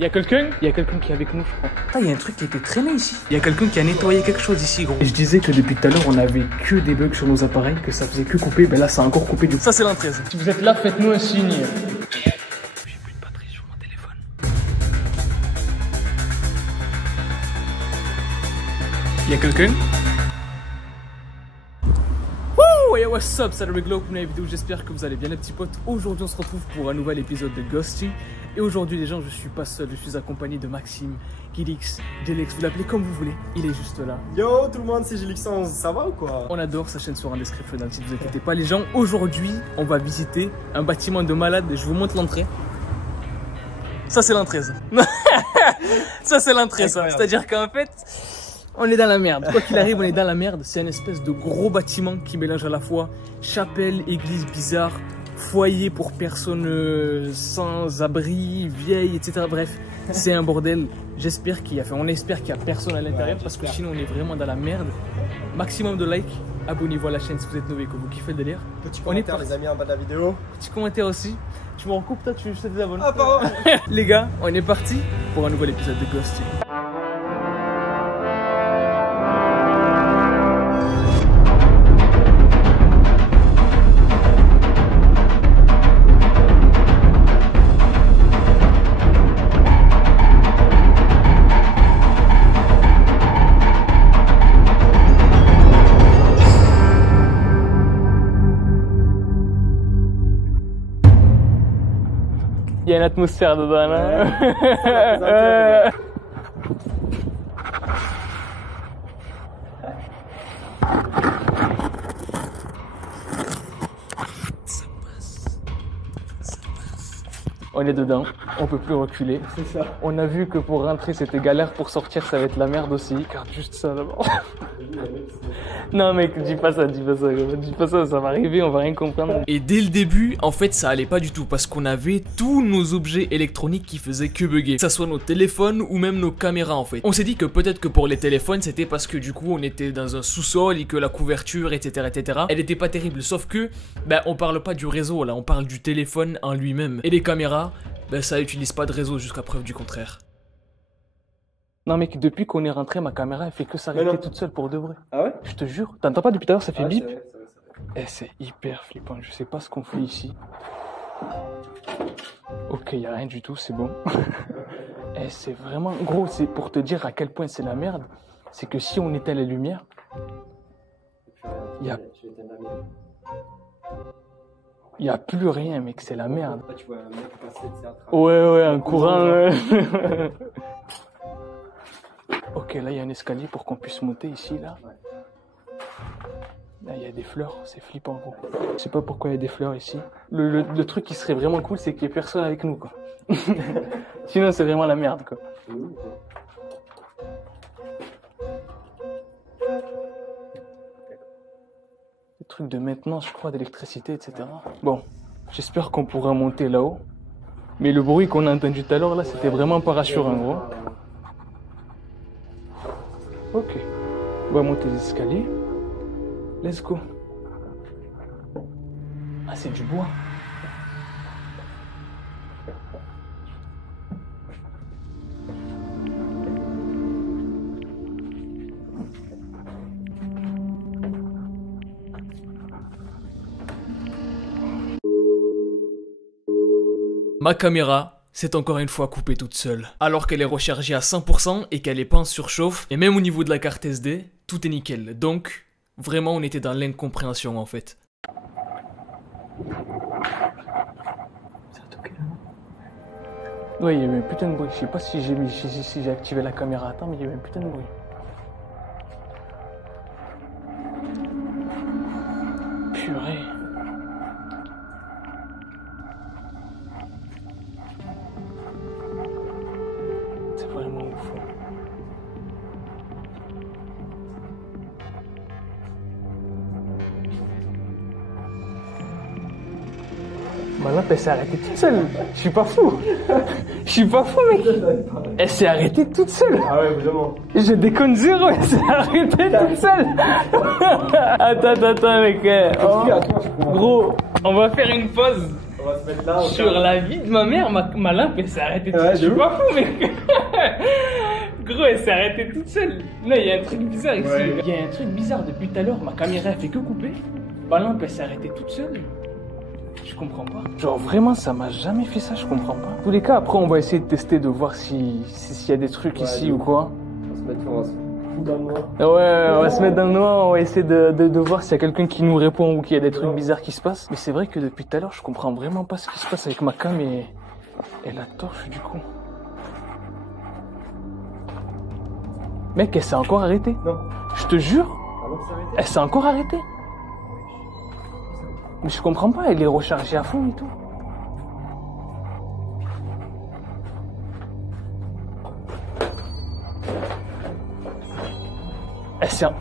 Il y a quelqu'un qui est avec nous, je crois. Ah, il y a un truc qui a été traîné ici. Il y a quelqu'un qui a nettoyé quelque chose ici, gros. Et je disais que depuis tout à l'heure, on avait que des bugs sur nos appareils, que ça faisait que couper. Ben là, ça a encore coupé du coup. Ça, c'est l'entrée. Si vous êtes là, faites-nous un signe. J'ai plus de batterie sur mon téléphone. Il y a quelqu'un? Hey, what's up, c'est Réglo pour une vidéo, j'espère que vous allez bien les petits potes. Aujourd'hui on se retrouve pour un nouvel épisode de Ghosty. Et aujourd'hui les gens, je suis pas seul, je suis accompagné de Maxime, Gilix, Gelex, vous l'appelez comme vous voulez, il est juste là. Yo tout le monde, c'est Gilixon, ça va ou quoi? On adore sa chaîne sur en description, ne vous inquiétez pas les gens. Aujourd'hui on va visiter un bâtiment de malade, je vous montre l'entrée. Ça c'est l'entrée ça. Ça c'est l'entrée ça, c'est-à-dire qu'en fait... on est dans la merde, quoi qu'il arrive on est dans la merde. C'est une espèce de gros bâtiment qui mélange à la fois chapelle, église bizarre, foyer pour personnes sans abri, vieilles, etc. Bref, c'est un bordel. J'espère qu'il y a, on espère qu'il y a personne à l'intérieur parce que sinon on est vraiment dans la merde. Maximum de likes, abonnez-vous à la chaîne si vous êtes nouveau et que vous kiffez le délire. Petit commentaire les amis en bas de la vidéo. Petit commentaire aussi. Tu me recoupes toi, tu sais des abonnés. Ah pardon. Les gars, on est parti pour un nouvel épisode de Ghosty. Il y a une atmosphère dedans là. On est dedans, on peut plus reculer. C'est ça. On a vu que pour rentrer c'était galère, pour sortir ça va être la merde aussi. Regarde juste ça d'abord. Non mec, dis pas ça, ça va arriver, on va rien comprendre. Et dès le début, en fait ça allait pas du tout parce qu'on avait tous nos objets électroniques qui faisaient que bugger. Que ça soit nos téléphones ou même nos caméras en fait. On s'est dit que peut-être que pour les téléphones c'était parce que du coup on était dans un sous-sol et que la couverture etc elle était pas terrible. Sauf que, ben on parle pas du réseau là, on parle du téléphone en lui-même. Et les caméras, ben ça utilise pas de réseau jusqu'à preuve du contraire. Non mec, depuis qu'on est rentré, ma caméra elle fait que s'arrêter toute seule pour de vrai. Ah ouais? Je te jure, t'entends pas depuis tout à l'heure, ça fait bip. C'est vrai. Eh, c'est hyper flippant, je sais pas ce qu'on fait ici. Ok, y a rien du tout, c'est bon. Eh, c'est vraiment... Gros, c'est pour te dire à quel point c'est la merde. C'est que si on éteint les lumières, y a plus rien mec, c'est la merde. Tu vois un mec passer de ça. Ouais, un courant. Ouais. Ok, là il y a un escalier pour qu'on puisse monter ici, là. Là il y a des fleurs, c'est flippant gros. Je sais pas pourquoi il y a des fleurs ici. Le truc qui serait vraiment cool, c'est qu'il n'y ait personne avec nous, quoi. Sinon c'est vraiment la merde, quoi. Des trucs de maintenance, je crois, d'électricité, etc. Bon, j'espère qu'on pourra monter là-haut. Mais le bruit qu'on a entendu tout à l'heure, là, c'était vraiment pas rassurant, gros. Ok, on va monter les escaliers. Let's go. Ah, c'est du bois. Ma caméra c'est encore une fois coupée toute seule. Alors qu'elle est rechargée à 100% et qu'elle est pas en surchauffe, et même au niveau de la carte SD, tout est nickel. Donc, vraiment on était dans l'incompréhension en fait. Ouais, il y avait un putain de bruit. Je sais pas si j'ai activé la caméra à temps, mais il y avait un putain de bruit. Purée. Vraiment ouf. Ma lampe elle s'est arrêtée toute seule. Je suis pas fou. Je suis pas fou mec. Elle s'est arrêtée toute seule. Ah ouais vraiment. Je déconne zéro, elle s'est arrêtée toute seule. Attends mec. Oh. Gros, on va faire une pause. mettre là. Sur la vie de ma mère, ma lampe elle s'est arrêtée toute seule. Je suis pas fou, mec. Gros, elle s'est arrêtée toute seule. Là, il y a un truc bizarre ici. Il y a un truc bizarre depuis tout à l'heure. Ma caméra elle fait que couper. Ma lampe elle s'est arrêtée toute seule. Je comprends pas. Genre vraiment, ça m'a jamais fait ça, je comprends pas. En tous les cas, après, on va essayer de tester, de voir s'il y a des trucs ici ou quoi. On va se mettre dans le noir. Ouais, on va se mettre dans le noir, on va essayer de voir s'il y a quelqu'un qui nous répond ou qu'il y a des trucs bizarres qui se passent. Mais c'est vrai que depuis tout à l'heure, je comprends vraiment pas ce qui se passe avec ma cam et la torche du coup. Mec, elle s'est encore arrêtée. Non. Je te jure. Ah non, c'est arrêté. Elle s'est encore arrêtée. Mais je comprends pas, elle est rechargée à fond et tout.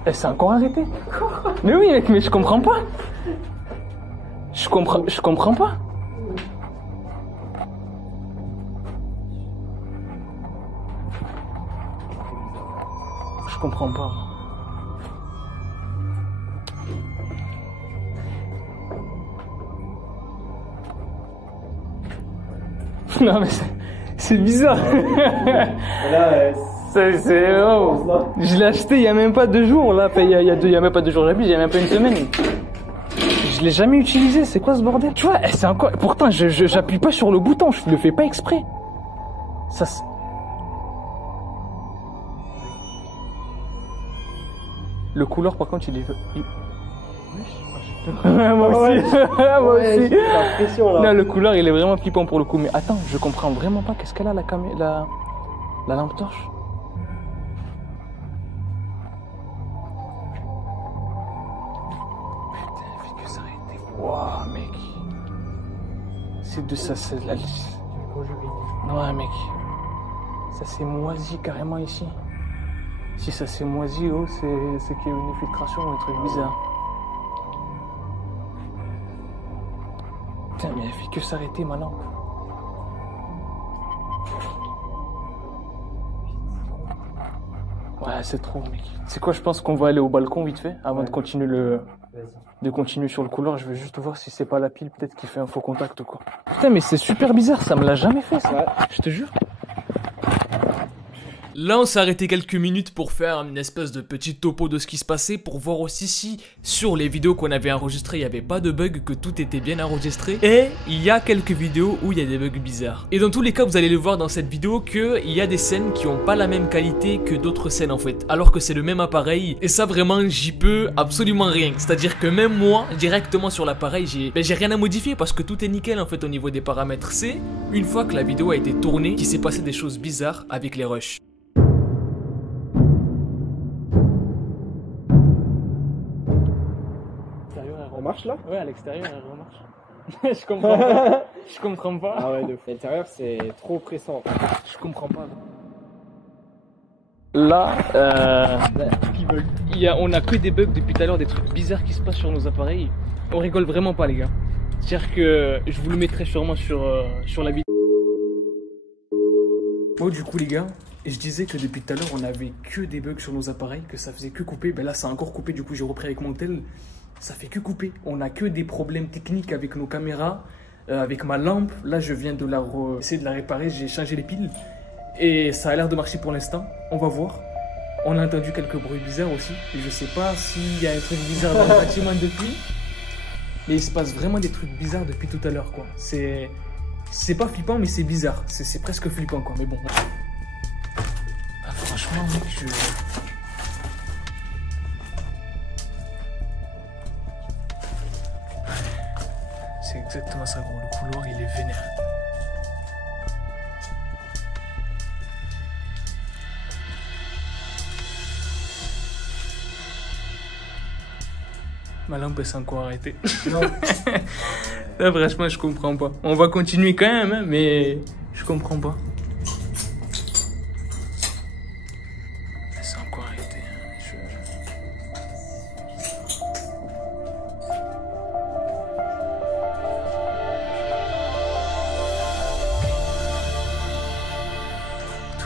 Elle s'est encore arrêtée. Mais oui, mec, mais je comprends pas. Je comprends pas. Je comprends pas. Non mais c'est bizarre. Là, je l'ai acheté il y a même pas 2 jours là, il y a même pas 2 jours, il y a même pas une semaine. Je l'ai jamais utilisé, c'est quoi ce bordel? Tu vois, c'est encore. Pourtant j'appuie pas sur le bouton, je le fais pas exprès. Ça le couleur par contre il est. Moi aussi. Moi aussi. La pression là. Non, le couleur il est vraiment flippant pour le coup. Mais attends, je comprends vraiment pas. Qu'est-ce qu'elle a la lampe torche? Putain, elle fait que s'arrêter. Waouh, mec. C'est de ça, c'est la lisse. Non, mec. Ça s'est moisi carrément ici. Si ça s'est moisi, oh, c'est qu'il y a une infiltration ou un truc bizarre. Putain, mais elle fait que s'arrêter ma lampe. Ouais, c'est trop, mec. C'est quoi, je pense qu'on va aller au balcon vite fait avant de continuer sur le couloir. Je vais juste voir si c'est pas la pile peut-être qui fait un faux contact ou quoi. Putain, mais c'est super bizarre, ça me l'a jamais fait ça. Ouais. Je te jure. Là, on s'est arrêté quelques minutes pour faire une espèce de petit topo de ce qui se passait, pour voir aussi si sur les vidéos qu'on avait enregistrées, il n'y avait pas de bug, que tout était bien enregistré. Et il y a quelques vidéos où il y a des bugs bizarres. Et dans tous les cas, vous allez le voir dans cette vidéo qu'il y a des scènes qui n'ont pas la même qualité que d'autres scènes en fait, alors que c'est le même appareil. Et ça vraiment, j'y peux absolument rien. C'est-à-dire que même moi, directement sur l'appareil, j'ai rien à modifier parce que tout est nickel en fait au niveau des paramètres. C'est une fois que la vidéo a été tournée qu'il s'est passé des choses bizarres avec les rushs. Elle marche là? Ouais, à l'extérieur, elle remarche. Je comprends pas. Je comprends pas. Ah ouais, de fou. L'intérieur, c'est trop pressant. Je comprends pas. Là, on a que des bugs depuis tout à l'heure, des trucs bizarres qui se passent sur nos appareils. On rigole vraiment pas, les gars. C'est-à-dire que je vous le mettrai sûrement sur la vidéo. Bon, du coup, les gars, je disais que depuis tout à l'heure, on avait que des bugs sur nos appareils, que ça faisait que couper. Ben là, ça a encore coupé. Du coup, j'ai repris avec mon tel. Ça fait que couper. On a que des problèmes techniques avec nos caméras, avec ma lampe. Là, je viens de essayer de la réparer. J'ai changé les piles. Et ça a l'air de marcher pour l'instant. On va voir. On a entendu quelques bruits bizarres aussi. Et je sais pas s'il y a un truc bizarre dans le bâtiment depuis. Mais il se passe vraiment des trucs bizarres depuis tout à l'heure, quoi. C'est pas flippant, mais c'est bizarre. C'est presque flippant, quoi. Mais bon. Ah, franchement, mec, c'est exactement ça, gros. Le couloir, il est vénère. Ma lampe s'est encore arrêtée. Non. Là, franchement, je comprends pas. On va continuer quand même, hein, mais je comprends pas. Elle s'est encore arrêtée.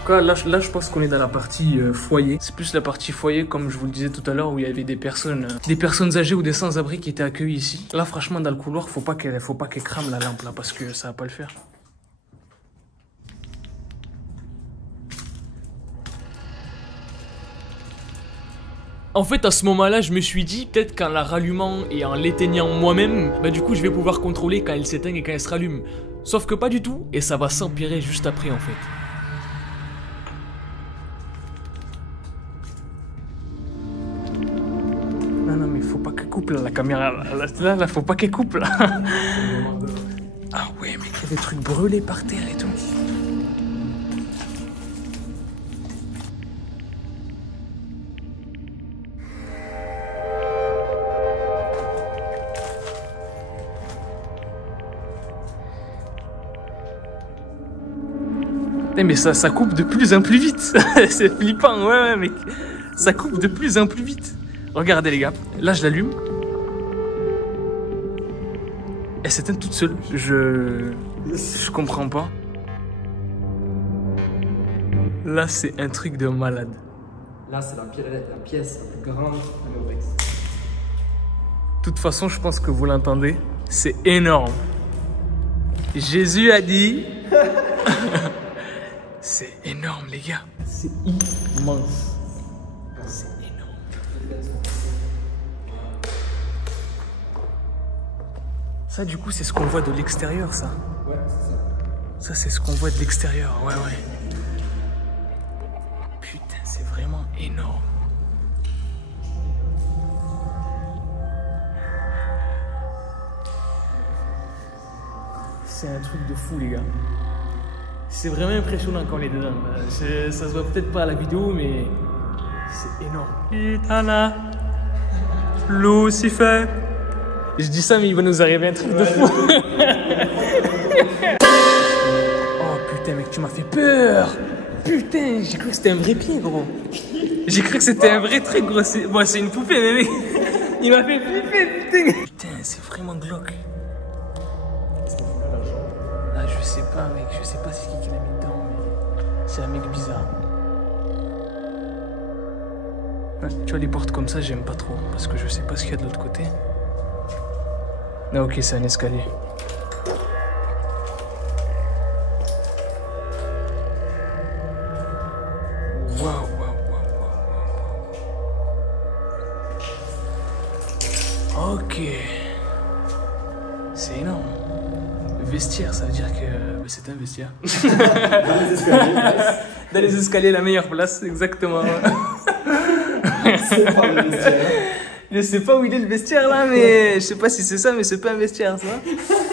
tout cas, là je pense qu'on est dans la partie foyer. C'est plus la partie foyer, comme je vous le disais tout à l'heure, où il y avait des personnes âgées ou des sans-abri qui étaient accueillis ici. Là, franchement, dans le couloir, faut pas qu'elle crame la lampe là, parce que ça va pas le faire. En fait, à ce moment-là, je me suis dit, peut-être qu'en la rallumant et en l'éteignant moi-même, bah du coup, je vais pouvoir contrôler quand elle s'éteint et quand elle se rallume. Sauf que pas du tout, et ça va s'empirer juste après, en fait. Non, mais faut pas qu'elle coupe, là, la caméra. Là, faut pas qu'elle coupe, là. Ah ouais, mais il y a des trucs brûlés par terre et tout. Mais ça coupe de plus en plus vite. C'est flippant, ouais, mec. Ça coupe de plus en plus vite. Regardez, les gars. Là, je l'allume. Elle s'éteint toute seule. Je comprends pas. Là, c'est un truc de malade. Là, c'est la pièce la plus grande de l'Orex. De toute façon, je pense que vous l'entendez. C'est énorme. Jésus a dit... C'est énorme, les gars. C'est immense. C'est énorme. Ça, du coup, c'est ce qu'on voit de l'extérieur, ça. Ouais, c'est ça. Ça, c'est ce qu'on voit de l'extérieur. Ouais. Putain, c'est vraiment énorme. C'est un truc de fou, les gars. C'est vraiment impressionnant quand on est dedans. Ça se voit peut-être pas à la vidéo, mais c'est énorme. Putain là, Lucifer. Je dis ça, mais il va nous arriver un truc de fou. Oh putain, mec, tu m'as fait peur. Putain, j'ai cru que c'était un vrai pied, gros. J'ai cru que c'était un vrai truc, gros. Bon, c'est une poupée, mais mec, il m'a fait flipper, putain. Putain, c'est vraiment glauque. Ah, je sais pas, mec, je sais pas c'est qui l'a mis dedans, mais c'est un mec bizarre. Ouais, tu vois, les portes comme ça, j'aime pas trop, parce que je sais pas ce qu'il y a de l'autre côté. Ah, ok, c'est un escalier. Waouh. Ok. C'est énorme. Vestiaire, ça veut dire que c'est un vestiaire. Dans les escaliers. Dans les escaliers, la meilleure place, exactement. C'est pas le vestiaire. Je sais pas où il est le vestiaire là, mais je sais pas si c'est ça, mais c'est pas un vestiaire, ça.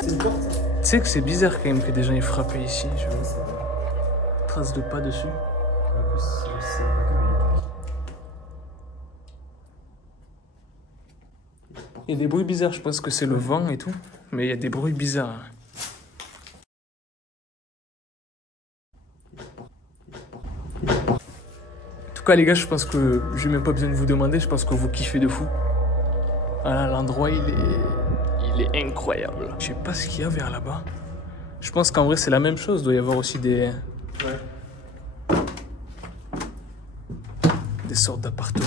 C'est une porte. Tu sais que c'est bizarre quand même que des gens aient frappé ici. Je vois traces de pas dessus. En plus, c'est un peu. Il y a des bruits bizarres, je pense que c'est le vent et tout, mais il y a des bruits bizarres. En tout cas, les gars, je pense que j'ai même pas besoin de vous demander, je pense que vous kiffez de fou. Voilà, l'endroit, il est incroyable. Je sais pas ce qu'il y a vers là-bas. Je pense qu'en vrai, c'est la même chose. Il doit y avoir aussi des sortes d'appartements.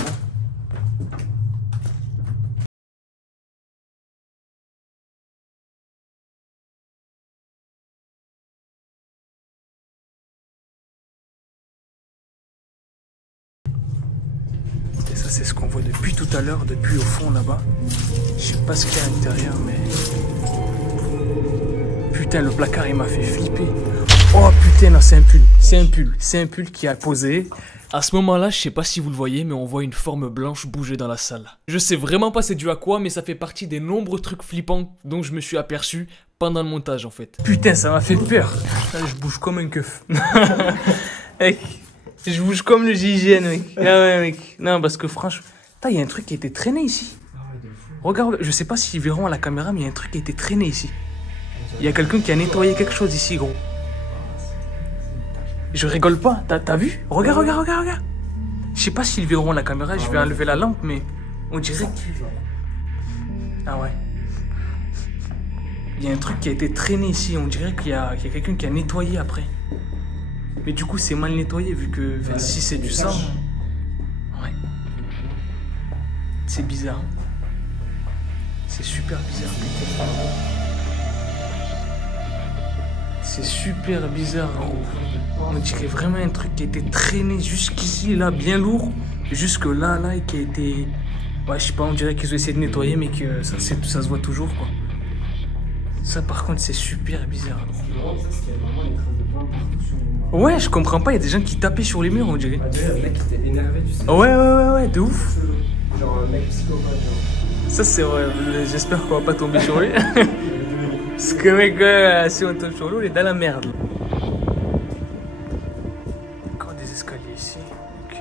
Et ça, c'est ce qu'on voit depuis tout à l'heure, depuis au fond là-bas. Je sais pas ce qu'il y a à l'intérieur, mais... Putain, le placard, il m'a fait flipper. Oh putain, non, c'est un pull. C'est un pull. C'est un pull qui a posé. À ce moment-là, je sais pas si vous le voyez, mais on voit une forme blanche bouger dans la salle. Je sais vraiment pas c'est dû à quoi, mais ça fait partie des nombreux trucs flippants dont je me suis aperçu pendant le montage, en fait. Putain, ça m'a fait peur. Là, je bouge comme un keuf. Mec, je bouge comme le GIGN, mec. Ah ouais, mec. Non, parce que franchement... Il y a un truc qui a été traîné ici. Regarde, je sais pas s'ils verront à la caméra, mais il y a un truc qui a été traîné ici. Il y a quelqu'un qui a nettoyé quelque chose ici, gros. Je rigole pas, t'as vu? Regarde. Je sais pas s'ils verront la caméra, je vais enlever la lampe, mais on dirait que... Ah ouais. Il y a un truc qui a été traîné ici, on dirait qu'il y a quelqu'un qui a nettoyé après. Mais du coup, c'est mal nettoyé vu que enfin, si c'est du sang. Ouais. C'est bizarre. C'est super bizarre, putain. C'est super bizarre, gros. On dirait vraiment un truc qui a été traîné jusqu'ici, là, bien lourd. Jusque là, et qui a été... Ouais, je sais pas, on dirait qu'ils ont essayé de nettoyer, mais que ça se voit toujours, quoi. Ça, par contre, c'est super bizarre, gros. Ouais, je comprends pas, il y a des gens qui tapaient sur les murs, on dirait. On dirait un mec qui était énervé, tu sais. Ouais, de ouf. Genre un mec psychopathe, genre. Ça, c'est vrai, j'espère qu'on va pas tomber sur lui. Parce que, mec, si on tombe sur lui, on est dans la merde. Encore des escaliers ici. Ok.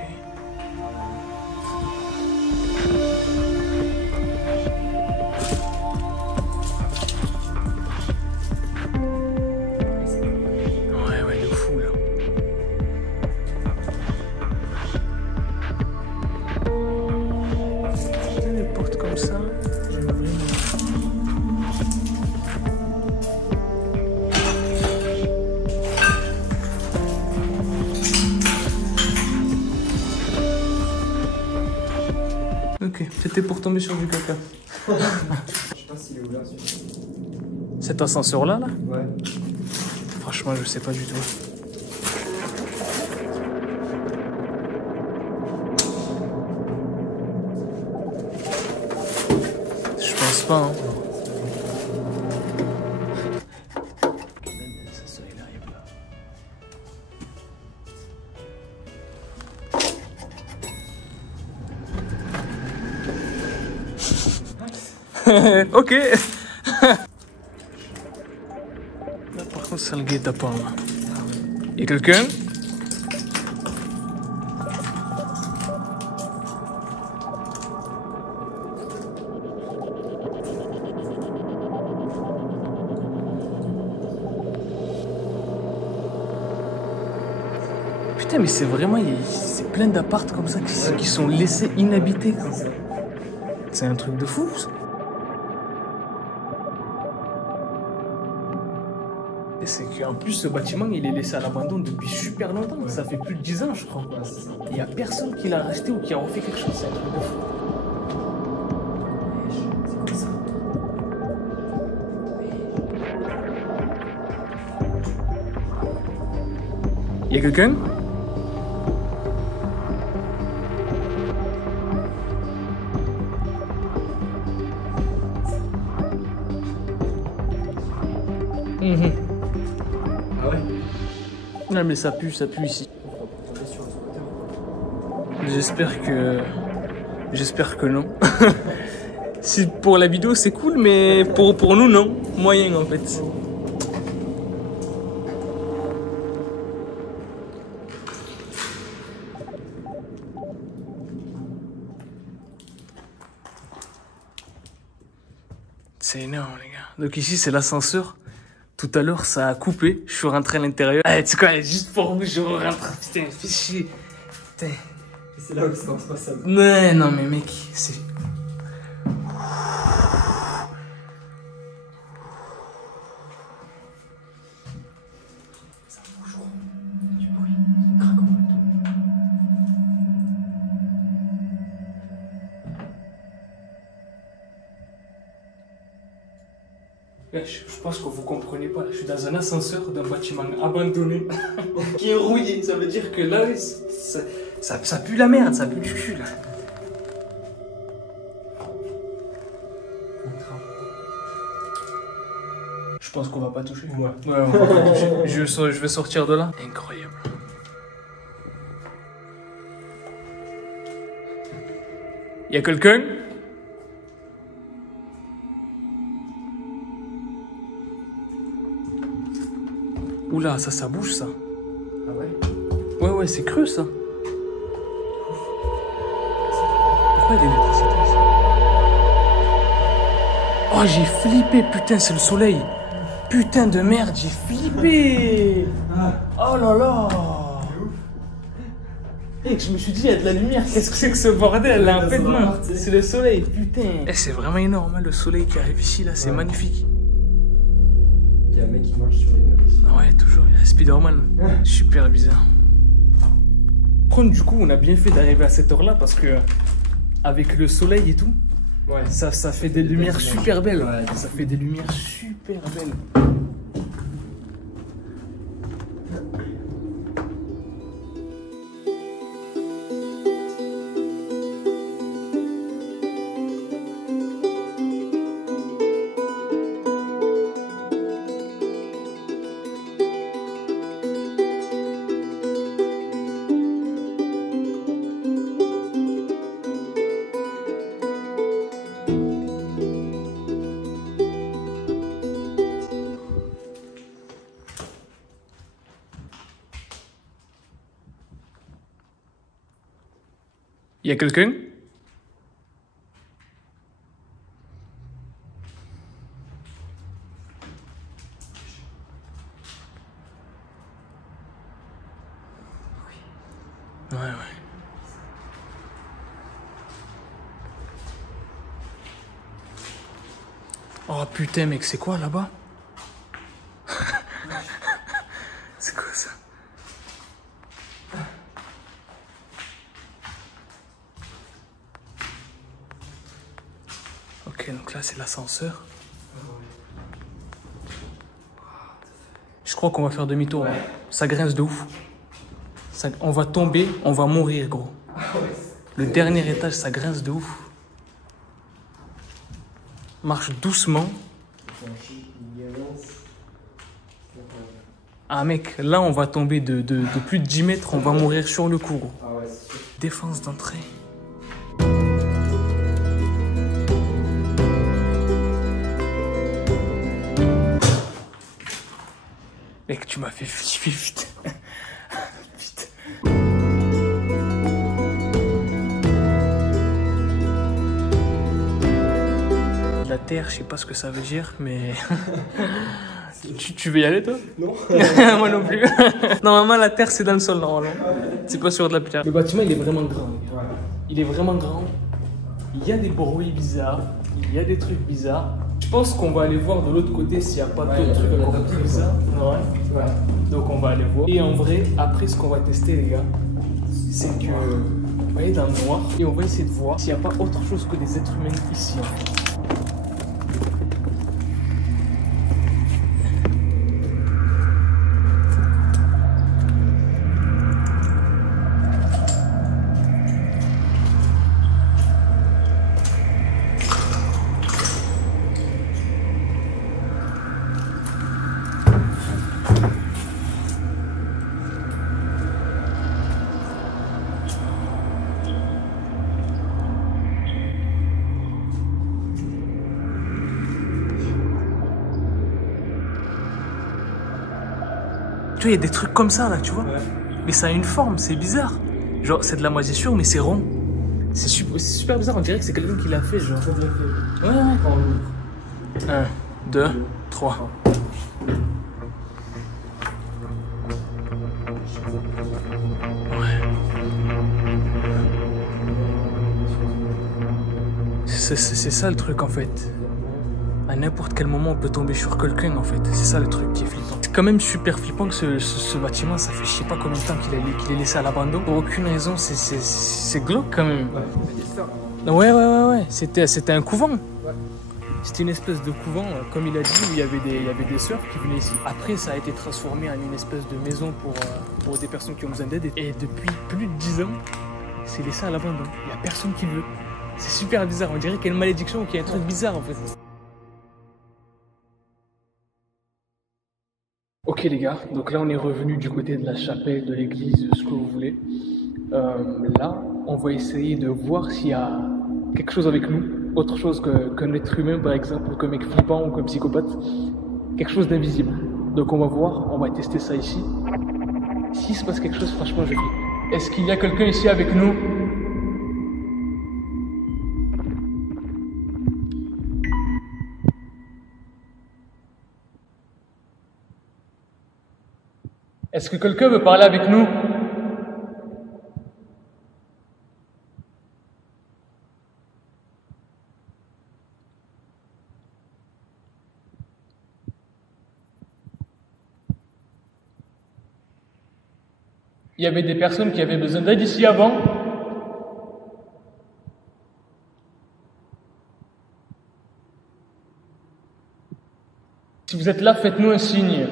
Ouais, de fou, là. Des portes comme ça. Ok, c'était pour tomber sur du caca. Je sais pas s'il est ouvert, celui-là. Cet ascenseur-là, là? Ouais. Franchement, je sais pas du tout. Je pense pas, hein. Ok. Là, par contre, c'est le guet-apens, là. Y'a quelqu'un? Putain, mais c'est vraiment... C'est plein d'apparts comme ça qui sont laissés inhabités. C'est un truc de fou, ça. Et c'est qu'en plus, ce bâtiment, il est laissé à l'abandon depuis super longtemps. Ouais. Ça fait plus de 10 ans, je crois. Ouais, il n'y a personne qui l'a racheté ou qui a refait quelque chose. C'est un truc de fou. Il y a quelqu'un? Ah ouais? Non mais ça pue ici. J'espère que non. Si pour la vidéo c'est cool, mais pour nous non. Moyen en fait. C'est énorme les gars. Donc ici c'est l'ascenseur. Tout à l'heure, ça a coupé. Je suis rentré à l'intérieur. Tu sais quoi, juste pour vous, je rentre. Putain, fais chier. Putain. C'est là où ça se passe. Non, mais mec, c'est... Ça bouge gros. Du bruit. Craquement et tout. Je pense que vous comprenez pas. Je suis dans un ascenseur d'un bâtiment abandonné qui est rouillé. Ça veut dire que là, ça pue la merde, ça pue du cul là. Je pense qu'on va pas toucher. Ouais. Ouais, on va pas toucher. Je vais sortir de là. Incroyable. Y a quelqu'un? Oula, ça bouge ça. Ah ouais? Ouais, c'est creux ça. Pourquoi il y a l'électricité ici? Oh, j'ai flippé, putain, c'est le soleil. Putain de merde, j'ai flippé. Oh là là. Et je me suis dit, il y a de la lumière, qu'est-ce que c'est que ce bordel là? En fait, non, c'est le soleil, putain. Et c'est vraiment énorme, hein, le soleil qui arrive ici là, c'est magnifique. Il y y a un mec qui marche sur les murs ici. Ouais, toujours, il y a Spider-Man. Super bizarre. Par contre, du coup, on a bien fait d'arriver à cette heure-là parce que, avec le soleil et tout, Ouais. ça fait des lumières super belles. Ouais. Ça fait des lumières super belles. Il y a quelqu'un? Ouais, ouais. Oh putain, mec, c'est quoi là-bas? C'est quoi ça? Ok, donc là, c'est l'ascenseur. Je crois qu'on va faire demi-tour. Hein. Ça grince de ouf. On va tomber, on va mourir, gros. Le dernier étage, ça grince de ouf. Marche doucement. Ah mec, là on va tomber de plus de 10 mètres, on va mourir sur le coup, gros. Défense d'entrée. Mec, tu m'as fait vite. Vite. La terre, je sais pas ce que ça veut dire, mais... tu veux y aller, toi? Non. Moi non plus. Normalement, la terre, c'est dans le sol, normalement. C'est pas sur de la pierre. Le bâtiment, il est vraiment grand. Ouais. Il est vraiment grand. Il y a des bruits bizarres. Il y a des trucs bizarres. Je pense qu'on va aller voir de l'autre côté s'il n'y a pas d'autres trucs encore plus bizarres. Ouais. Donc, on va aller voir. Et en vrai, après, ce qu'on va tester, les gars, c'est que... On va aller dans le noir et on va essayer de voir s'il n'y a pas autre chose que des êtres humains ici. En fait. Tu vois, il y a des trucs comme ça là, tu vois. Ouais. Mais ça a une forme, c'est bizarre. Genre, c'est de la moisissure, mais c'est rond. C'est super bizarre, on dirait que c'est quelqu'un qui l'a fait, genre. Très bien fait. Ouais. 1, 2, 3. C'est ça le truc en fait. À n'importe quel moment on peut tomber sur quelqu'un en fait. C'est ça le truc qui est flippant. C'est quand même super flippant que ce bâtiment, ça fait je sais pas combien de temps qu'il est laissé à l'abandon. Pour aucune raison, c'est glauque quand même. Ouais. C'était un couvent. Ouais. C'était une espèce de couvent, comme il a dit, où il y avait des sœurs qui venaient ici. Après, ça a été transformé en une espèce de maison pour des personnes qui ont besoin d'aide. Et depuis plus de 10 ans, c'est laissé à l'abandon. Il n'y a personne qui le veut. C'est super bizarre, on dirait qu'il y a une malédiction ou qu'il y a un truc bizarre en fait. Ok les gars, donc là on est revenu du côté de la chapelle, de l'église, ce que vous voulez. Là, on va essayer de voir s'il y a quelque chose avec nous, autre chose qu'un être humain par exemple, qu'un mec flippant ou qu'un psychopathe. Quelque chose d'invisible. Donc on va voir, on va tester ça ici. S'il se passe quelque chose, franchement je flippe. Est-ce qu'il y a quelqu'un ici avec nous ? Est-ce que quelqu'un veut parler avec nous? Il y avait des personnes qui avaient besoin d'aide ici avant. Si vous êtes là, faites-nous un signe.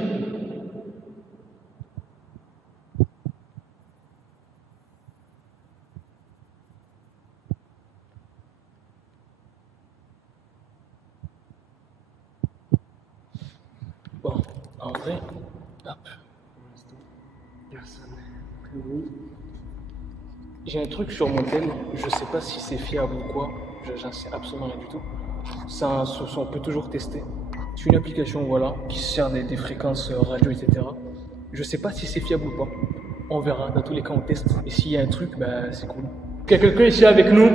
Bon, en vrai, hop. Personne. J'ai un truc sur mon tel, je sais pas si c'est fiable ou quoi, j'en sais absolument rien du tout. Ça, on peut toujours tester. C'est une application, voilà, qui se sert des fréquences radio, etc. Je sais pas si c'est fiable ou pas. On verra, dans tous les cas on teste. Et s'il y a un truc, bah c'est cool. Il y a quelqu'un ici avec nous?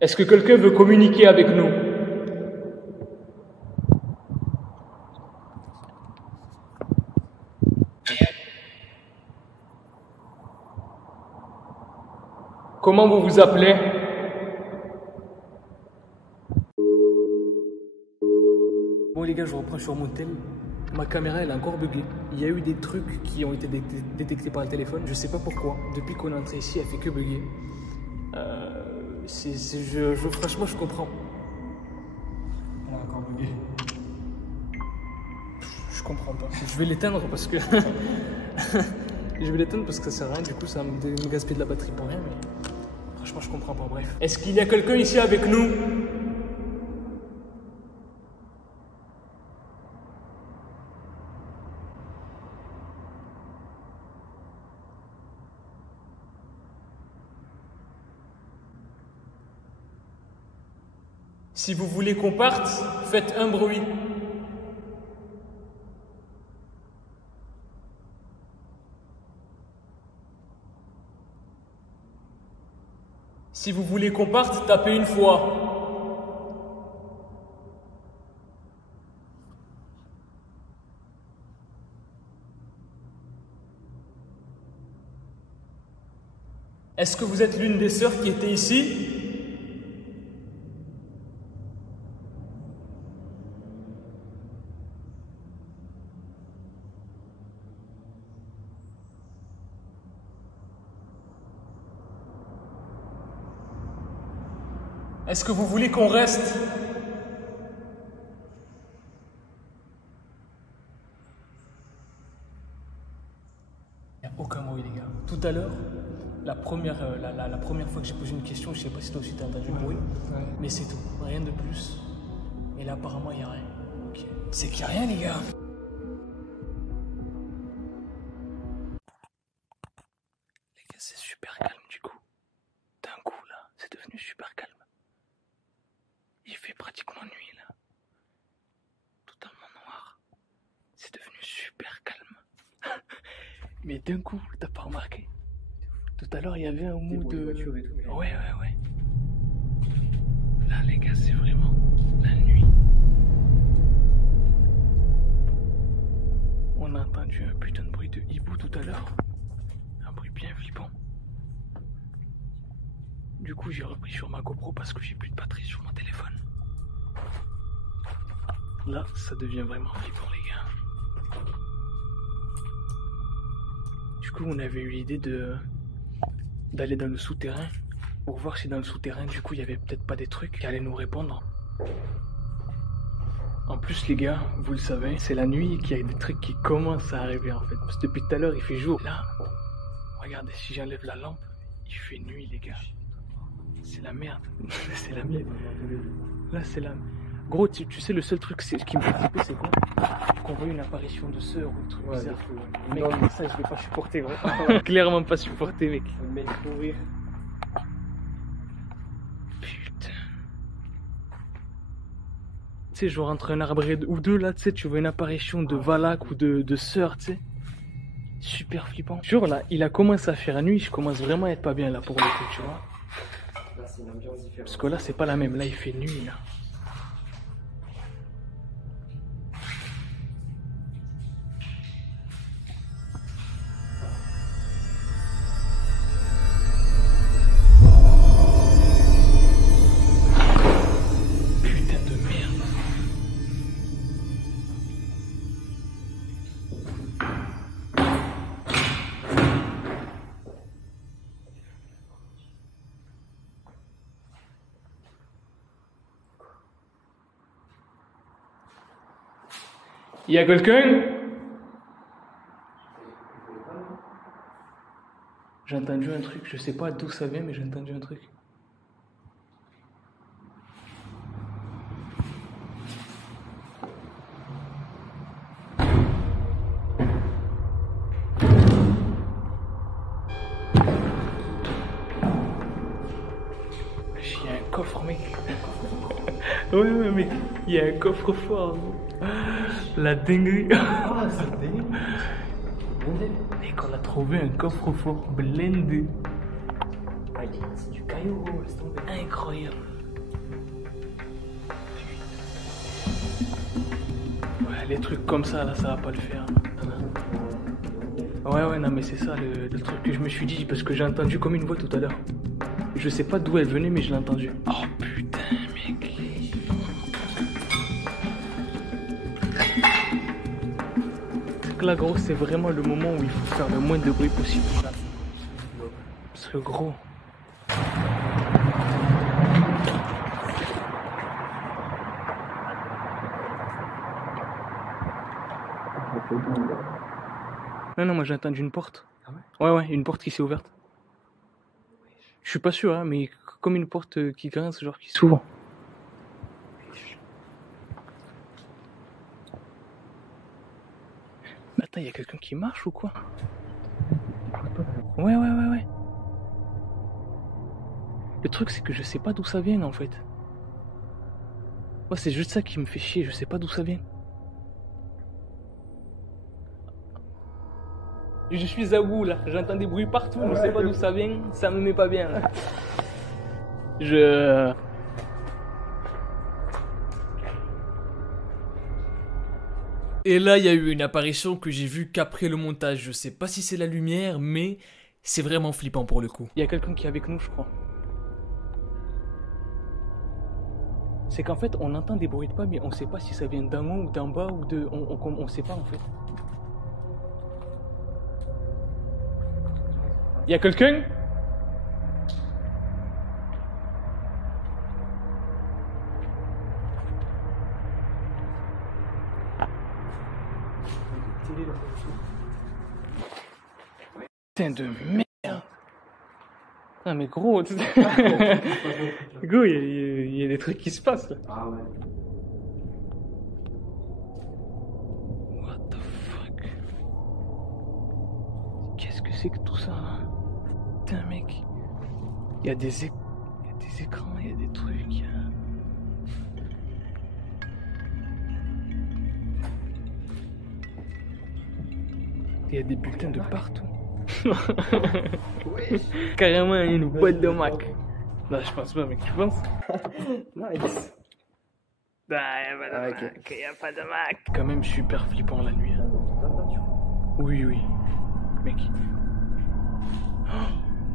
Est-ce que quelqu'un veut communiquer avec nous? Comment vous vous appelez? Bon les gars, je reprends sur mon tel. Ma caméra elle a encore bugué. Il y a eu des trucs qui ont été détectés par le téléphone. Je sais pas pourquoi. Depuis qu'on est entré ici, elle fait que bugger. Franchement, je comprends. Elle a encore bugué. Je comprends pas. Je vais l'éteindre parce que... je vais l'éteindre parce que ça sert à rien. Du coup, ça va me gaspiller de la batterie pour rien. Mais franchement, je comprends pas. Bref. Est-ce qu'il y a quelqu'un ici avec nous? Si vous voulez qu'on parte, faites un bruit. Si vous voulez qu'on parte, tapez une fois. Est-ce que vous êtes l'une des sœurs qui était ici? Est-ce que vous voulez qu'on reste? Il n'y a aucun bruit, les gars. Tout à l'heure, la première fois que j'ai posé une question, je ne sais pas si toi aussi tu as entendu le bruit, mais c'est tout, rien de plus. Et là, apparemment, il n'y a rien. Ok. C'est qu'il n'y a rien, les gars. Les gars, c'est super calme du coup. D'un coup, là, c'est devenu super calme. Il fait pratiquement nuit là, totalement noir. C'est devenu super calme. Mais d'un coup, t'as pas remarqué? Tout à l'heure, il y avait un mood de... voitures et tout, mais... Ouais. Là, les gars, c'est vraiment la nuit. On a entendu un putain de bruit de hibou tout à l'heure. Un bruit bien flippant. Du coup, j'ai repris sur ma GoPro parce que j'ai plus de batterie sur mon téléphone. Là, ça devient vraiment flippant, les gars. Du coup, on avait eu l'idée d'aller dans le souterrain pour voir si dans le souterrain, du coup, il y avait peut-être pas des trucs qui allaient nous répondre. En plus, les gars, vous le savez, c'est la nuit qu'il y a des trucs qui commencent à arriver en fait. Parce que depuis tout à l'heure, il fait jour. Là, regardez, si j'enlève la lampe, il fait nuit, les gars. C'est la merde. C'est la merde. Là, c'est la... Gros, tu sais, le seul truc qui me fait flipper, c'est quoi? Qu'on voit une apparition de sœur ou un truc bizarre. Mec, ça, je vais pas supporter, gros. Clairement pas supporter, mec. Le mec courir. Putain. Tu sais, genre entre un arbre ou deux, là, tu sais, tu vois une apparition de Valak ou de sœur, tu sais. Super flippant. Genre, là, il a commencé à faire nuit, je commence vraiment à être pas bien, là, pour le coup, tu vois. Là, c'est une ambiance différente. Parce que là, c'est pas la même. Là, il fait nuit, là. Y a quelqu'un? J'ai entendu un truc, je sais pas d'où ça vient, mais j'ai entendu un truc. Il y a un coffre, mec. Ouais, mec, il y a un coffre-fort. La dinguerie. Ah, c'est dingue. Mec, on a trouvé un coffre-fort blindé. Ah, c'est du caillou, gros, laisse tomber. Incroyable. Ouais, les trucs comme ça, là, ça va pas le faire. Ouais, non, mais c'est ça le truc que je me suis dit, parce que j'ai entendu comme une voix tout à l'heure. Je sais pas d'où elle venait, mais je l'ai entendue. Oh putain, mec. C'est que là, gros, c'est vraiment le moment où il faut faire le moins de bruit possible. Parce que, gros. Non, moi j'ai entendu une porte. Ah ouais? Ouais, une porte qui s'est ouverte. Je suis pas sûr, hein, mais comme une porte qui grince, genre qui s'ouvre. Mais attends, y a quelqu'un qui marche ou quoi? Ouais. Le truc, c'est que je sais pas d'où ça vient en fait. Moi, c'est juste ça qui me fait chier, je sais pas d'où ça vient. Je suis à bout là, j'entends des bruits partout, je sais pas d'où ça vient, ça me met pas bien là. Et là, il y a eu une apparition que j'ai vue qu'après le montage. Je sais pas si c'est la lumière, mais c'est vraiment flippant pour le coup. Il y a quelqu'un qui est avec nous, je crois. C'est qu'en fait, on entend des bruits de pas, mais on sait pas si ça vient d'en haut ou d'en bas ou de... On sait pas en fait. Il y a quelqu'un? Putain de merde. Non mais gros, gros, il y a des trucs qui se passent là. Ah ouais. What the fuck? Qu'est-ce que c'est que tout ça là? Putain mec. Il y a des écrans, il y a des trucs, il y a des bulletins de partout. Oui. Carrément une boîte de Mac. Non, je pense pas, mec, tu penses? Nice. Bah, y a pas de Ah, ok. Mac, y a pas de Mac. Quand même super flippant la nuit. Hein. Oui. Mec.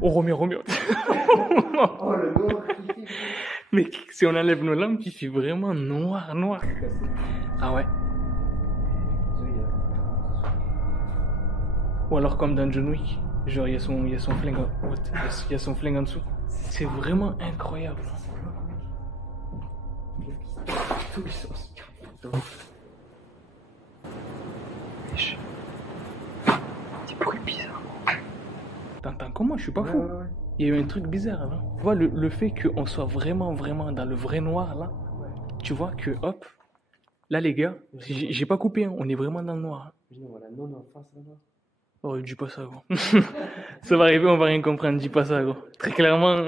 Oh, Roméo. Oh le noir. Mec, si on enlève nos lampes, il fait vraiment noir. Ah ouais. Ou alors comme dans John Wick, genre il y a son flingue il y a son flingue en dessous. C'est vraiment incroyable. Des bruits bizarres. T'entends comment? Je suis pas fou. Ouais. Il y a eu un truc bizarre là. Tu vois le fait qu'on soit vraiment dans le vrai noir là. Ouais. Tu vois que hop, là les gars, j'ai pas coupé, hein, on est vraiment dans le noir. On voit la nonne en face là-bas. Oh, dis pas ça, gros. Ça va arriver, on va rien comprendre, dis pas ça, gros. Très clairement,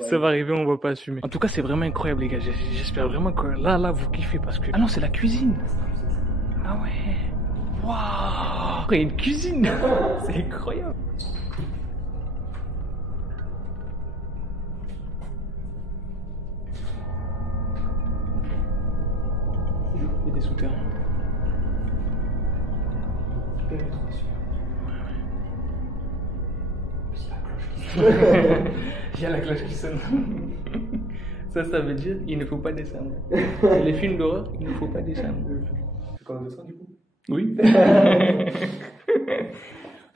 ça va arriver, on va pas assumer. En tout cas, c'est vraiment incroyable, les gars. J'espère vraiment que là, vous kiffez parce que... Ah non, c'est la cuisine. Ah ouais. Waouh. Il y a une cuisine. C'est incroyable. Il y a des souterrains. Il y a la cloche qui sonne. Ça veut dire il ne faut pas descendre. Les films d'horreur, il ne faut pas descendre. C'est quand on descend du coup? Oui.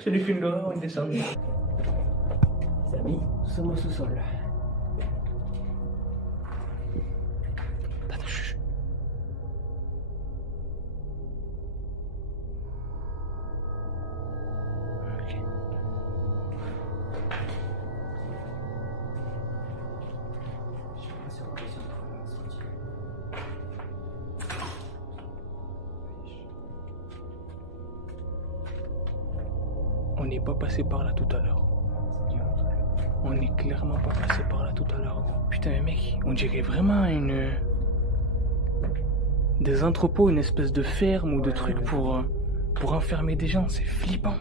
C'est les films d'horreur, on descend. Les amis, nous sommes au sous-sol. Attends, chut. n'est pas passé par là tout à l'heure. On n'est clairement pas passé par là tout à l'heure. Putain, mais mec, on dirait vraiment des entrepôts, une espèce de ferme ou de truc pour enfermer des gens. C'est flippant.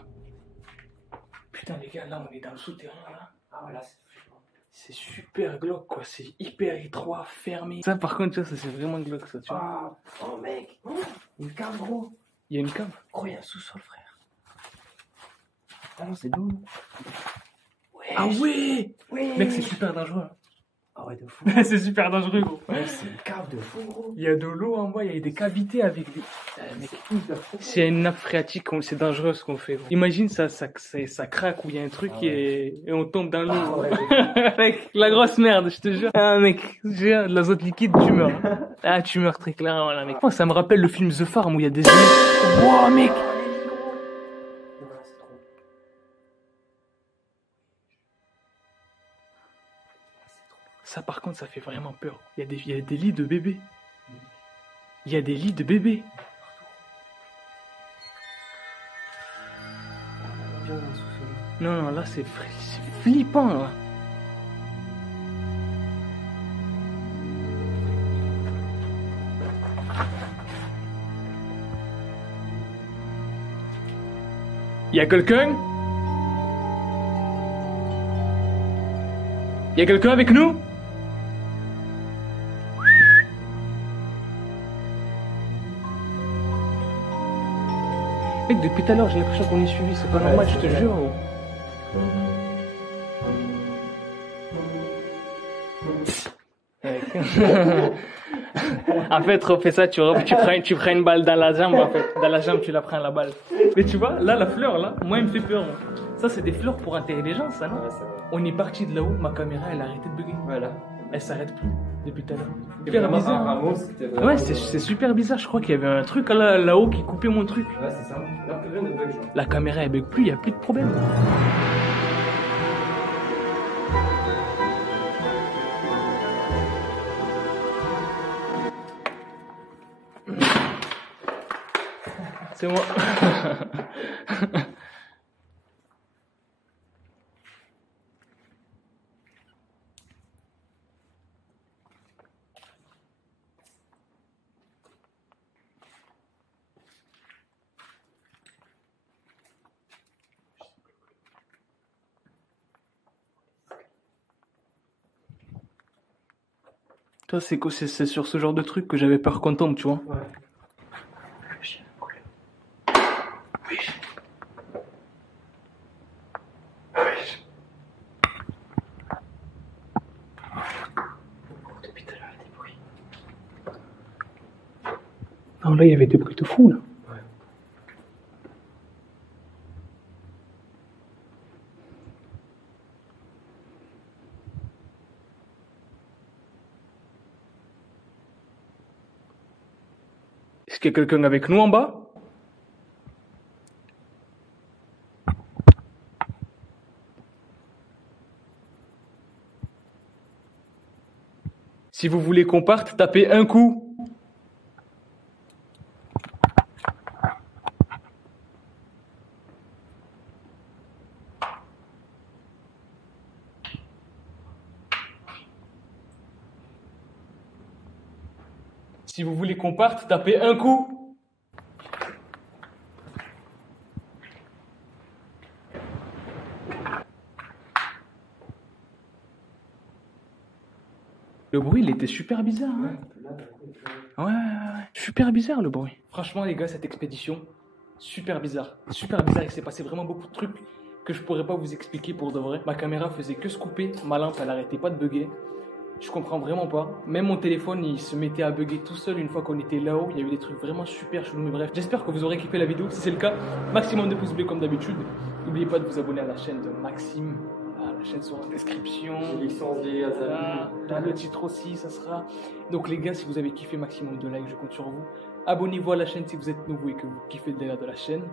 Putain, les gars, là, on est dans le souterrain, là. Ah voilà, c'est flippant. C'est super glauque, quoi. C'est hyper étroit, fermé. Ça, par contre, tu vois, ça, c'est vraiment glauque, ça, tu vois. Ah, oh mec, une cave, gros. Il y a une cave. Gros, il y a un sous-sol, frère. Ah non, c'est d'eau. Ouais. Ah ouais, Ouais. mec, c'est super dangereux. Ah ouais, de fou. C'est super dangereux, gros. Ouais, c'est une cave de fou, gros. Il y a de l'eau en bas, il y a des cavités avec des... mec, s'il y a une nappe phréatique, c'est dangereux ce qu'on fait, gros. Imagine, ça craque ou il y a un truc et on tombe dans l'eau. Ah ouais, Mec, la grosse merde, je te jure. Ah, mec, je te jure, de l'azote liquide, tu meurs. Ah, tu meurs très clairement, là, mec. Oh, ça me rappelle le film The Farm où il y a des... Wow, mec. Ça, par contre, ça fait vraiment peur. Il y a des lits de bébés. Il y a des lits de bébés. Non, non, là, c'est flippant, là. Il y a quelqu'un? Il y a quelqu'un avec nous? Mec, depuis tout à l'heure, j'ai l'impression qu'on est suivi, c'est pas normal, je te jure. En fait, refais ça, tu prends une balle dans la jambe, en fait. Dans la jambe, tu la prends la balle. Mais tu vois, là, la fleur, là, moi, elle me fait peur. Moi. Ça, c'est des fleurs pour enterrer les gens, ça, non? Ouais, c'est vrai. On est parti de là-haut, ma caméra, elle a arrêté de bugger. Voilà. Elle s'arrête plus depuis tout à l'heure. C'est Super vraiment bizarre. un Hein. rameau, c'était vraiment... Ouais, c'est super bizarre. Je crois qu'il y avait un truc là-haut qui coupait mon truc. Ouais, c'est ça. Alors que rien ne bug, genre. La caméra, elle bug plus, il n'y a plus de problème. C'est moi. Toi, c'est sur ce genre de truc que j'avais peur qu'on tombe, tu vois. Ouais. Depuis tout à l'heure, il y a des bruits. Non, là, il y avait des bruits de fou, là. Ouais. Est-ce qu'il y a quelqu'un avec nous en bas? Si vous voulez qu'on parte, tapez un coup. Si vous voulez qu'on parte, tapez un coup. Le bruit, il était super bizarre. Hein. Ouais. Super bizarre le bruit. Franchement, les gars, cette expédition, super bizarre. Super bizarre. Il s'est passé vraiment beaucoup de trucs que je pourrais pas vous expliquer pour de vrai. Ma caméra faisait que se couper. Ma lampe, elle arrêtait pas de bugger. Je comprends vraiment pas. Même mon téléphone, il se mettait à bugger tout seul une fois qu'on était là-haut. Il y a eu des trucs vraiment super chelous. Mais bref, j'espère que vous aurez kiffé la vidéo. Si c'est le cas, maximum de pouces bleus comme d'habitude. N'oubliez pas de vous abonner à la chaîne de Maxime. La chaîne sera en description. Là, le titre aussi, ça sera. Donc les gars, si vous avez kiffé, maximum de likes, je compte sur vous. Abonnez-vous à la chaîne si vous êtes nouveau et que vous kiffez le délire de la chaîne.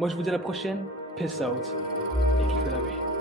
Moi, je vous dis à la prochaine. Peace out. Et kiffez la vie.